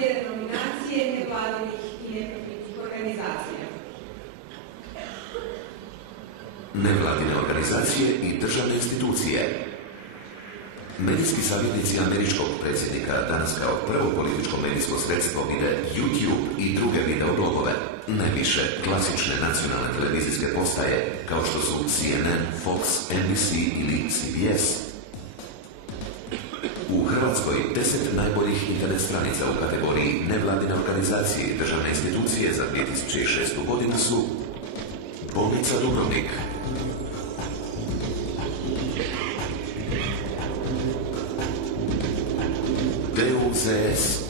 slijede nominacije nevladinih i neprofitnih organizacija. Nevladine organizacije i državne institucije. Medijski savjetnici američkog predsjednika danas kao prvo političko medijsko sredstvo vide YouTube i druge videoblogove, najviše klasične nacionalne televizijske postaje kao što su CNN, Fox, NBC ili CBS. U Hrvatskoj 10 najboljih internet stranica u kategoriji nevladine organizacije i državne institucije za 2006. godinu su Bolnica Dubrovnik, DUZS,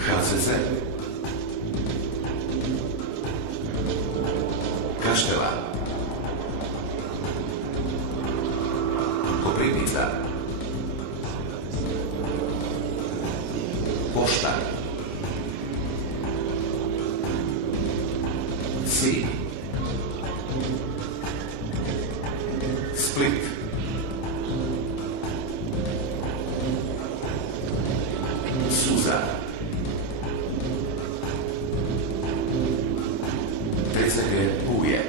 HZZ, Kaštela, Koprivnica, Pošta, Sinj, Split, Suza, TZG Puje.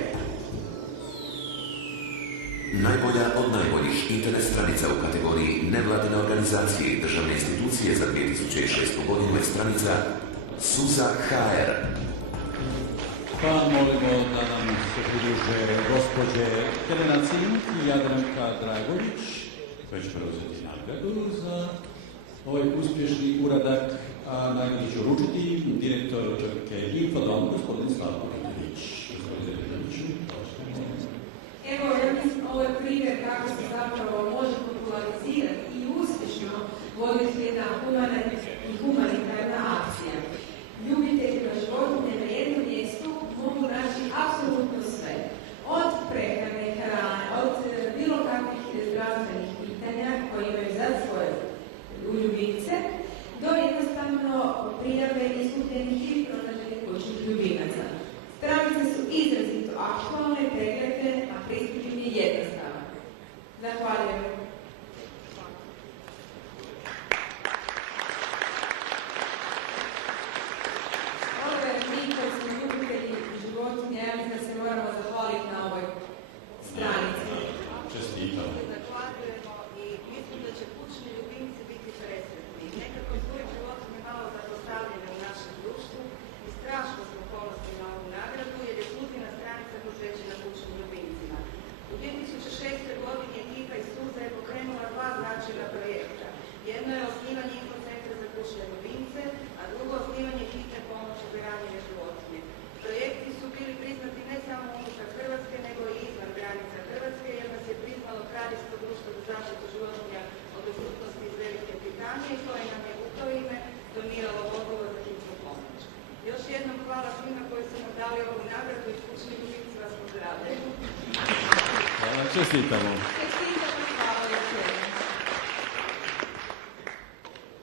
Najbolja od najboljih internet stranica u kategoriji nevladine organizacije i državne institucije za 2006. godinu je stranica Suza HR. Pa molimo da nam se pridruže gospođe Helena Cink i Jadranka Dragović, koja će preuzeti nagradu za ovaj uspješni uradak, a nagradu će uručiti direktor Infodom, gospodin Slavko Ilić. Evo, ja mislim, ovo je primjer kako se zapravo može popularizirati i uspješno voditi jedna humanitarna akcija. Ljubitelji životinja na jednom mjestu mogu naći apsolutno sve. Od prehrane, hrane, od bilo kakvih zdravstvenih pitanja koje imaju za svoje ljubimce, do jednostavno prijave iskupljenih ili pronađenih kućnih ljubimaca. Stranice su izrazito aktualne, pregledne, a pristup im je jednostavan. Zahvaljujem. Mi koji smo ljubitelji životinja, ja mislim da se moramo zahvaliti na ovoj stranici. Čestitam. Zahvaljujemo i mislim da će kućni ljubimci biti presretni. Nekako su životinje malo zapostavljene u našem društvu i strašno smo ponosni na ovu nagradu jer je službena stranica posvećena kućnim ljubimcima. U 2006. godini ekipa iz Suza je pokrenula dva značajna projekta. Jedno je osnivanje infocentra za kućne ljubimce, a drugo osnivanje hitne pomoći za ranjive životinje. Projekti su bili priznati ne samo unutar Hrvatske, nego i izvan granica Hrvatske, jer nas je priznalo Kraljevsko društvo za zaštitu životinja od odsutnosti iz Velike Britanije, koje nam je u to ime doniralo vozilo za hitnu pomoć. Još jednom hvala svima koji su nam dali ovu nagradu i kućni ljubimci vas pozdravljaju. Hvala, čestitamo.